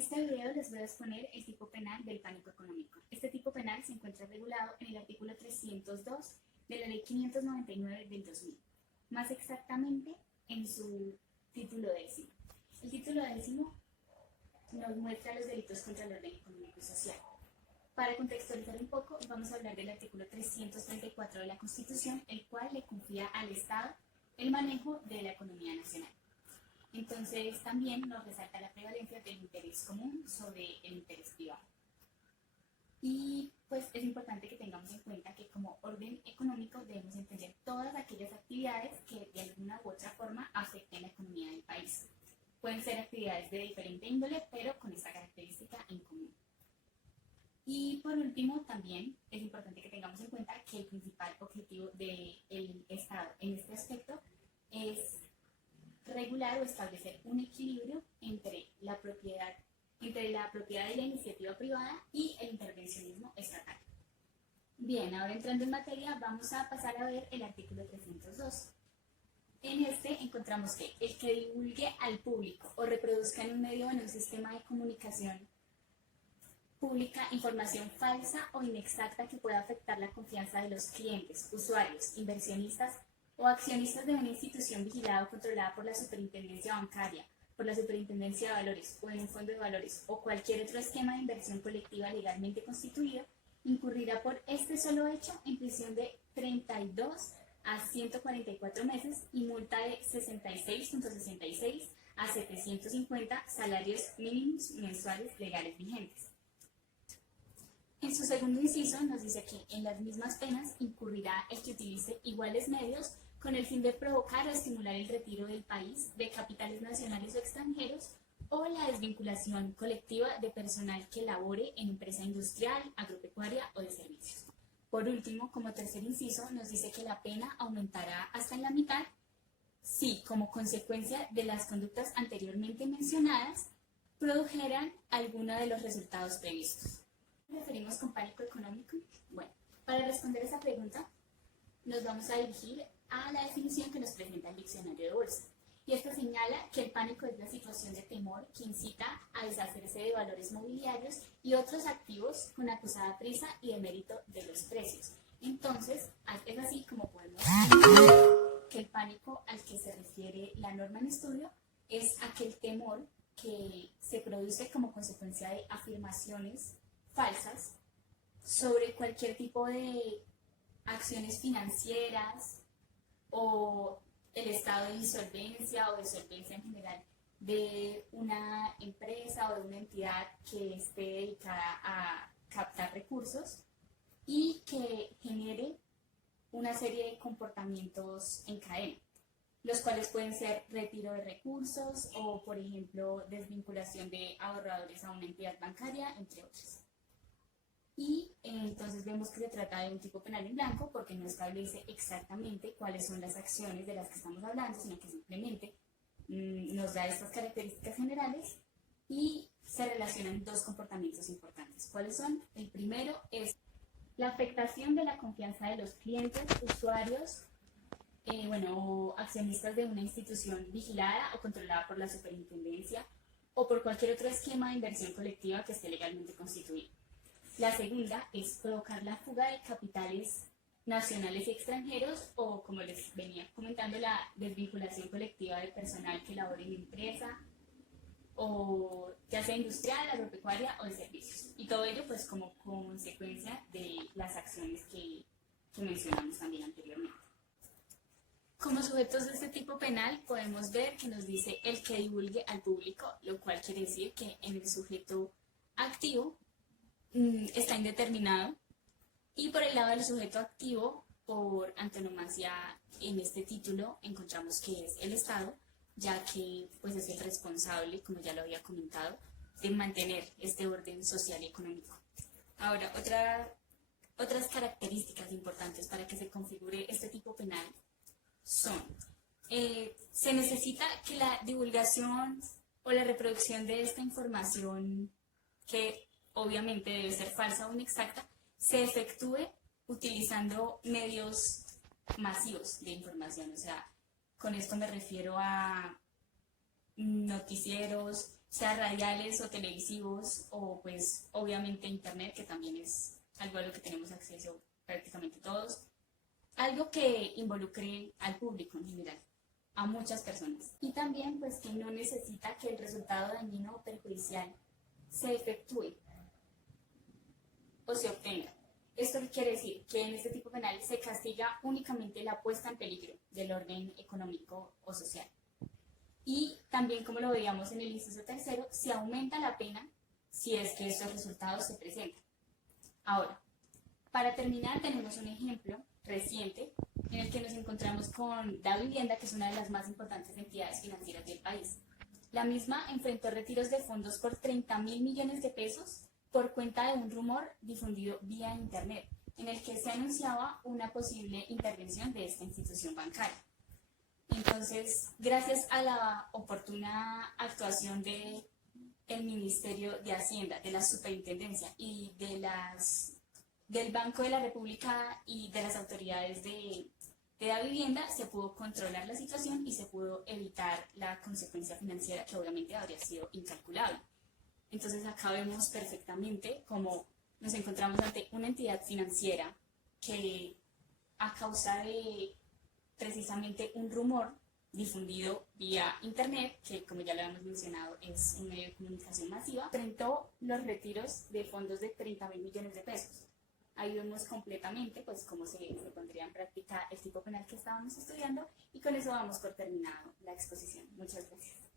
este video les voy a exponer el tipo penal del pánico económico. Este tipo penal se encuentra regulado en el artículo 302 de la Ley 599 del 2000, más exactamente en su título décimo. El título décimo nos muestra los delitos contra el orden económico y social. Para contextualizar un poco, vamos a hablar del artículo 334 de la Constitución, el cual le confía al Estado el manejo de la economía nacional. Entonces, también nos resalta la prevalencia del interés común sobre el interés privado. Y pues es importante que tengamos en cuenta que como orden económico debemos entender todas aquellas actividades que de alguna u otra forma afecten la economía del país. Pueden ser actividades de diferente índole, pero con esta característica en común. Y por último, también es importante que tengamos en cuenta que el principal objetivo del Estado en este aspecto es regular o establecer un equilibrio entre la propiedad y la iniciativa privada y el intervencionismo estatal. Bien, ahora entrando en materia, vamos a pasar a ver el artículo 302. En este encontramos que el que divulgue al público o reproduzca en un medio o en un sistema de comunicación pública información falsa o inexacta que pueda afectar la confianza de los clientes, usuarios, inversionistas o accionistas de una institución vigilada o controlada por la Superintendencia Bancaria, por la Superintendencia de Valores o en un fondo de valores o cualquier otro esquema de inversión colectiva legalmente constituido, incurrirá por este solo hecho en prisión de 32 a 144 meses y multa de 66.66 a 750 salarios mínimos mensuales legales vigentes. En su segundo inciso nos dice que en las mismas penas incurrirá el que utilice iguales medios con el fin de provocar o estimular el retiro del país de capitales nacionales o extranjeros o la desvinculación colectiva de personal que labore en empresa industrial, agropecuaria o de servicios. Por último, como tercer inciso, nos dice que la pena aumentará hasta en la mitad si, como consecuencia de las conductas anteriormente mencionadas, produjeran alguno de los resultados previstos. ¿Qué nos referimos con pánico económico? Bueno, para responder esa pregunta, nos vamos a dirigir a la definición que nos presenta el diccionario de bolsa. Y esta señala que el pánico es la situación de temor que incita a deshacerse de valores mobiliarios y otros activos con acusada prisa y de mérito de los precios. Entonces, es así como podemos entender que el pánico al que se refiere la norma en estudio es aquel temor que se produce como consecuencia de afirmaciones falsas sobre cualquier tipo de acciones financieras o el estado de insolvencia o de solvencia en general de una empresa o de una entidad que esté dedicada a captar recursos y que genere una serie de comportamientos en cadena, los cuales pueden ser retiro de recursos o, por ejemplo, desvinculación de ahorradores a una entidad bancaria, entre otros. Y entonces vemos que se trata de un tipo penal en blanco porque no establece exactamente cuáles son las acciones de las que estamos hablando, sino que simplemente nos da estas características generales y se relacionan dos comportamientos importantes. ¿Cuáles son? El primero es la afectación de la confianza de los clientes, usuarios, o accionistas de una institución vigilada o controlada por la superintendencia o por cualquier otro esquema de inversión colectiva que esté legalmente constituido. La segunda es provocar la fuga de capitales nacionales y extranjeros o, como les venía comentando, la desvinculación colectiva de personal que labore en empresa o ya sea industrial, agropecuaria o de servicios. Y todo ello pues como consecuencia de las acciones que mencionamos también anteriormente. Como sujetos de este tipo penal podemos ver que nos dice el que divulgue al público, lo cual quiere decir que en el sujeto activo está indeterminado, y por el lado del sujeto activo, por antonomasia en este título encontramos que es el Estado, ya que pues, es el responsable, como ya lo había comentado, de mantener este orden social y económico. Ahora, otras características importantes para que se configure este tipo penal son, se necesita que la divulgación o la reproducción de esta información, que obviamente debe ser falsa o inexacta, se efectúe utilizando medios masivos de información. O sea, con esto me refiero a noticieros, sea radiales o televisivos o pues obviamente internet, que también es algo a lo que tenemos acceso prácticamente todos. Algo que involucre al público en general, a muchas personas. Y también pues que no necesita que el resultado dañino o perjudicial se efectúe o se obtenga. Esto quiere decir que en este tipo penal se castiga únicamente la puesta en peligro del orden económico o social. Y también, como lo veíamos en el inciso tercero, se aumenta la pena si es que estos resultados se presentan. Ahora, para terminar, tenemos un ejemplo reciente en el que nos encontramos con Davivienda, que es una de las más importantes entidades financieras del país. La misma enfrentó retiros de fondos por 30.000 millones de pesos por cuenta de un rumor difundido vía internet, en el que se anunciaba una posible intervención de esta institución bancaria. Entonces, gracias a la oportuna actuación del Ministerio de Hacienda, de la Superintendencia y del Banco de la República y de las autoridades de la vivienda, se pudo controlar la situación y se pudo evitar la consecuencia financiera que obviamente habría sido incalculable. Entonces acá vemos perfectamente cómo nos encontramos ante una entidad financiera que a causa de precisamente un rumor difundido vía internet, que como ya lo habíamos mencionado es un medio de comunicación masiva, enfrentó los retiros de fondos de 30.000 millones de pesos. Ahí vemos completamente pues cómo se pondría en práctica el tipo penal que estábamos estudiando, y con eso damos por terminado la exposición. Muchas gracias.